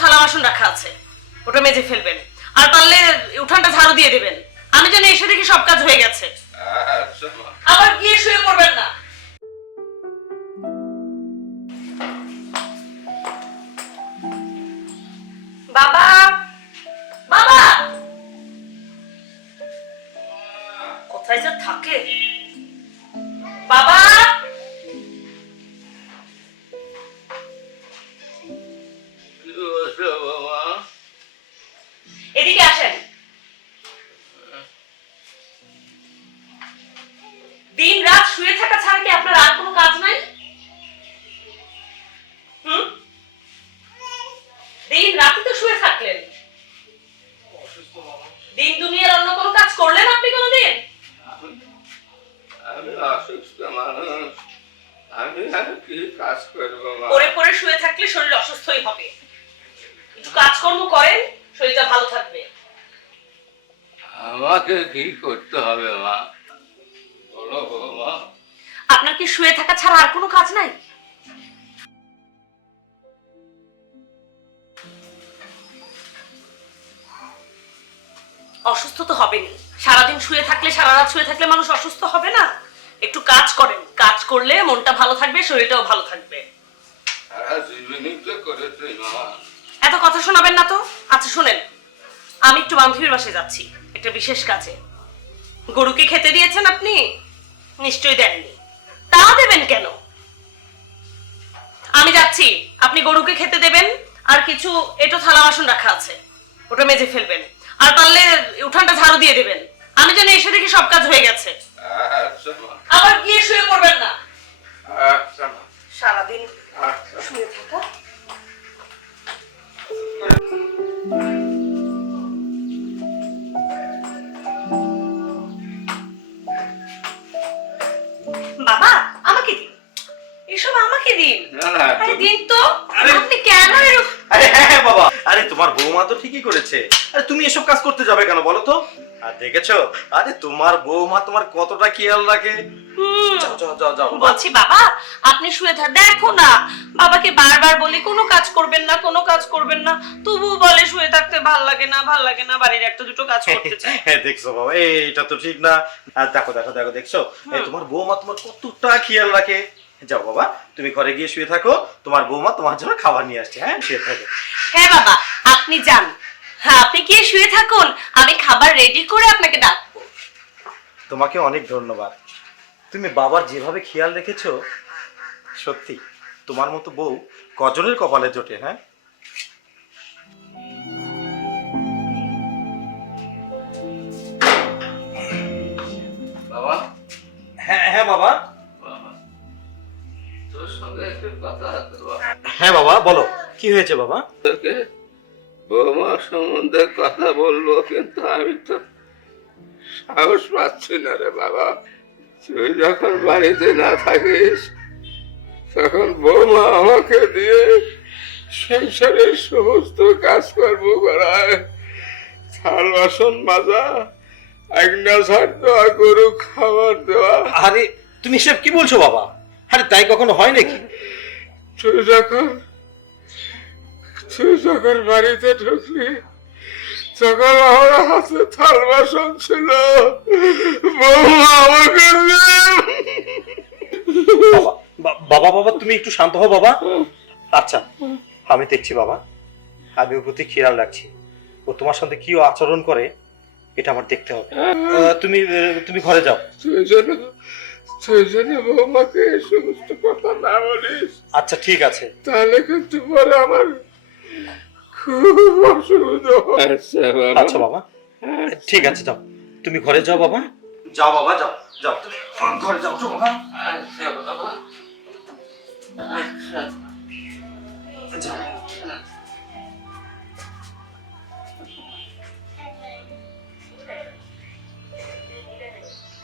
থালা বাসন রাখা আছে, ওটা মেজে ফেলবেন। আর পারলে উঠানটা ঝাড়ু দিয়ে দেবেন। আমি যেন এসে দেখি সব কাজ হয়ে গেছে। আচ্ছা মা। আবার গিয়ে শুয়ে পড়বেন না। বাবা, বাবা কোথায় যে থাকে? বাবা, বাবা এদিকে আসেন। দিন রাত শুয়ে থাকা ছাড়া কি আপনার আর কোনো কাজ নাই? দিন রাতে তো শুয়ে থাকলেন, দিন দুনিয়ার অন্য কোনো কাজ করলেন আপনি কোনোদিন? আমি অসুস্থ মানুষ, আমি আর কি কাজ করবো মা? পরে পরে শুয়ে থাকলে শরীর অসুস্থই হবে। একটু কাজকর্ম করেন, শরীরটা ভালো থাকবে। আমাকে কি করতে হবে মা? বলো বৌমা। আপনার কি শুয়ে থাকা ছাড়া আর কোনো কাজ নাই? অসুস্থ তো হবেনি। সারাদিন শুয়ে থাকলে, সারা রাত শুয়ে থাকলে মানুষ অসুস্থ হবে না? একটু কাজ করেন, কাজ করলে মনটা ভালো থাকবে, শরীরটাও ভালো থাকবে। সারা জীবনই তো করেছি মা। এত কথা শোনাবেন না তো। আচ্ছা শুনেন, আমি একটু বান্ধবীর বাসায় যাচ্ছি একটা বিশেষ কাজে। গরুকে খেতে দিয়েছেন আপনি? নিশ্চয়ই দেননি। তা দেবেন কেন? আমি যাচ্ছি, আপনি গরুকে খেতে দেবেন। আর কিছু এটো থালা বাসন রাখা আছে, ওটা মেজে ফেলবেন। আর পারলে উঠানটা ঝাড়ু দিয়ে দেবেন। আমি যেন এসে দেখি সব কাজ হয়ে গেছে। আচ্ছা মা। আবার গিয়ে শুয়ে পড়বেন না। আচ্ছা মা। সারাদিন আচ্ছা। শুয়ে থাকা। বাবা, আমাকে দিন এসব, আমাকে দিন। না, না, আরে দিন তো। আরে- আপনি কেন এরকম? আরে হ্যাঁ হ্যাঁ বাবা, আরে তোমার বৌমা তো ঠিকই করেছে। আরে তুমি এসব কাজ করতে যাবে কেন বলো তো? আর দেখেছো, আরে তোমার বৌমা তোমার কতটা খেয়াল রাখে। যাও যাও যাও যাও বাবা। বলছি বাবা, আপনি শুয়ে থাক। দেখো না, বাবাকে বারবার বলি কোনো কাজ করবেন না, কোনো কাজ করবেন না, তবুও বলে শুয়ে থাকতে ভাল লাগে না, ভাল লাগে না, বাড়ির একটা দুটো কাজ করতে চায়। হ্যাঁ দেখছো বাবা, এইটা তো ঠিক না। আর দেখো দেখো দেখো দেখছো, এই তোমার বৌমা তোমার কতটা খেয়াল রাখে। যাও বাবা, তুমি ঘরে গিয়ে শুয়ে থাকো, তোমার বৌমা তোমার জন্য খাবার নিয়ে আসছে। হ্যাঁ শুয়ে থাকো। হ্যাঁ বাবা, আপনি যান। হ্যাঁ, আপনি গিয়ে শুয়ে থাকুন, আমি খাবার রেডি করে আপনাকে ডাকবো। তোমাকে অনেক ধন্যবাদ। তুমি বাবার যেভাবে খেয়াল রেখেছো, সত্যি তোমার মতো বউ কজনের কপালে জোটে। হ্যাঁ বাবা। হ্যাঁ হ্যাঁ বাবা। বাবা, তোর সঙ্গে একটু কথা আছে বাবা। হ্যাঁ বাবা বলো, কি হয়েছে বাবা? তোকে বৌমা সম্বন্ধে কথা বলবো, কিন্তু আমি তো সাহস পাচ্ছি না রে বাবা। তুই যখন বাড়িতে না থাকিস, তখন বৌমা আমাকে দিয়ে সংসারের সমস্ত কাজকর্ম করায়। থাল বাসন মাজা, আগনা ঝাড় দেওয়া, গরু খাবার দেওয়া। আরে তুমি এসব কি বলছো বাবা? আরে তাই কখনো হয় নাকি? তুই যখন বাড়িতে ঢুকলি, তখন আমার হাতে থাল বাসন ছিল, বৌমা আমাকে বাবা বাবা বাবা তুমি একটু শান্ত হও বাবা। আচ্ছা আমি দেখছি বাবা, আমি ওর প্রতি খেয়াল রাখছি। ও তোমার সাথে কি আচরণ করে এটা আমার দেখতে হবে। তুমি তুমি ঘরে যাও। তুই যেন বৌমাকে এই সমস্ত কথা না বলিস, আচ্ছা ঠিক আছে। তাহলে কিন্তু পরে আমার খুব অসুবিধা হয়। আচ্ছা বাবা ঠিক আছে, যাও তুমি ঘরে যাও বাবা। যাও বাবা যাও যাও, তুমি ঘরে যাও বাবা। আচ্ছা বাবা। আচ্ছা।